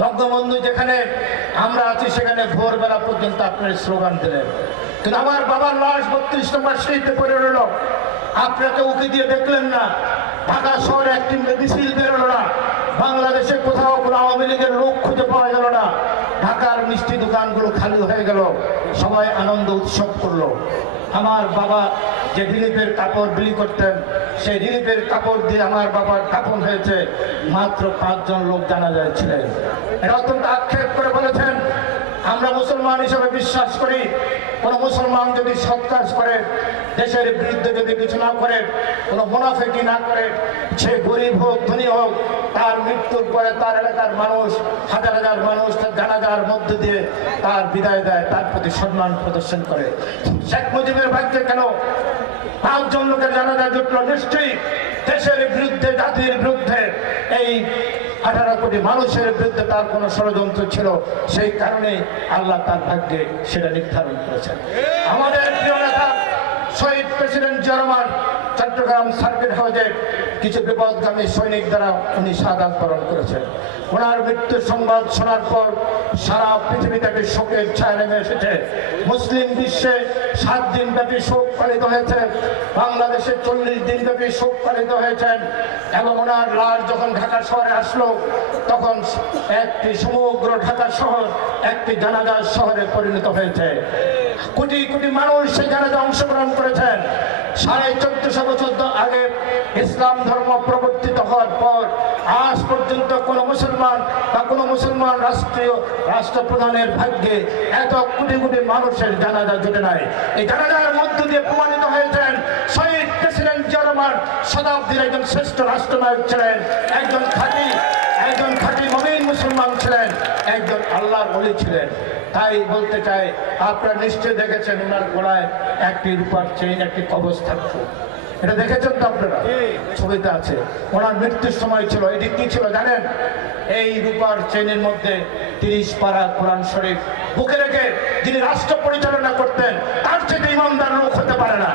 বঙ্গবন্ধু যেখানে আমরা আছি সেখানে ভোরবেলা পর্যন্ত আপনার স্লোগান দিলেন, কিন্তু আমার বাবার লাশ 32 নম্বর সিঁড়িতে পড়ে রইল। আপনাকে উকি দিয়ে দেখলেন না। ঢাকা শহরে একটি মিছিল বেরোলো না। বাংলাদেশে কোথাও কোনো আওয়ামী লীগের লোক খুঁজে পাওয়া গেল না। ঢাকার মিষ্টি দোকানগুলো খালি হয়ে গেল, সবাই আনন্দ উৎসব করলো। আমার বাবা যে রিলিফের কাপড় বিলি করতেন, সেই রিলিফের কাপড় দিয়ে আমার বাবার কাপড় হয়েছে মাত্র 5 জন লোক জানা যাচ্ছিলেন। এটা অত্যন্ত আক্ষেপ করে বলেছেন, আমরা মুসলমান হিসেবে বিশ্বাস করি কোন মুসলমান যদি সৎ কাজ করে, দেশের বিরুদ্ধে যদি কিছু না করে, কোনো মুনাফিকি না করে, সে গরিব হোক ধনী হোক, তার মৃত্যুর পরে তার এলাকার মানুষ, হাজার হাজার মানুষ তার জানাজার মধ্যে দিয়ে তার বিদায় দেয়, তার প্রতি সম্মান প্রদর্শন করে। শেখ মুজিবের ভাগ্যে কেন 5 জন লোকের জানাজা জুটলো? নিশ্চয়ই দেশের বিরুদ্ধে, জাতির বিরুদ্ধে, এই 18 কোটি মানুষের বিরুদ্ধে তার কোন ষড়যন্ত্র ছিল। সেই কারণে আল্লাহ তার ভাগ্যে সেটা নির্ধারণ করেছেন। আমাদের প্রিয় নেতা শহীদ প্রেসিডেন্ট জিয়া রহমান চট্টগ্রাম সার্কিট হাউসে কিছু বিপদগামী সৈনিক দ্বারা উনি শাহাদাত বরণ করেছেন। ওনার মৃত্যুর সংবাদ শোনার পর সারা পৃথিবীতে একটি শোকের ছায়া নেমে এসেছে। মুসলিম বিশ্বে 7 দিন ব্যাপী শোক পালিত হয়েছে, বাংলাদেশে 40 দিন ব্যাপী শোক পালিত হয়েছেন। এবং ওনার লাশ যখন ঢাকা শহরে আসলো, তখন একটি সমগ্র ঢাকা শহর একটি জানাজার শহরে পরিণত হয়েছে। কোটি কোটি মানুষ সেই জানাজা অংশগ্রহণ করেছেন। 1450 বছর আগে ইসলাম ধর্ম প্রবর্তিত হওয়ার পর আজ পর্যন্ত কোন মুসলমান বা কোন মুসলমান রাষ্ট্রপ্রধানের ভাগ্যে এত কোটি কোটি মানুষের জানাজা জুটে নাই। এই জানাজার মধ্য দিয়ে প্রমাণিত হয়েছেন শহীদ প্রেসিডেন্ট জিয়া রহমান শতাব্দীর একজন শ্রেষ্ঠ রাষ্ট্রনায়ক ছিলেন, একজন খাঁটি মুমিন মুসলমান ছিলেন, একজন আল্লাহর ওলি ছিলেন। তাই বলতে চাই, আপনারা নিশ্চয় দেখেছেন ওনার গলায় একটি রূপার চেইন, একটি কবজ থাকতো। এটা দেখেছেন তো আপনারা? ছবিতে আছে। ওনার মৃত্যুর সময় ছিল, এটি কি ছিল জানেন? এই রূপার চেইনের মধ্যে 30 পারা কোরআন শরীফ বুকে রেখে যিনি রাষ্ট্র পরিচালনা করতেন, তার চেয়ে ইমানদার লোক হতে পারে না।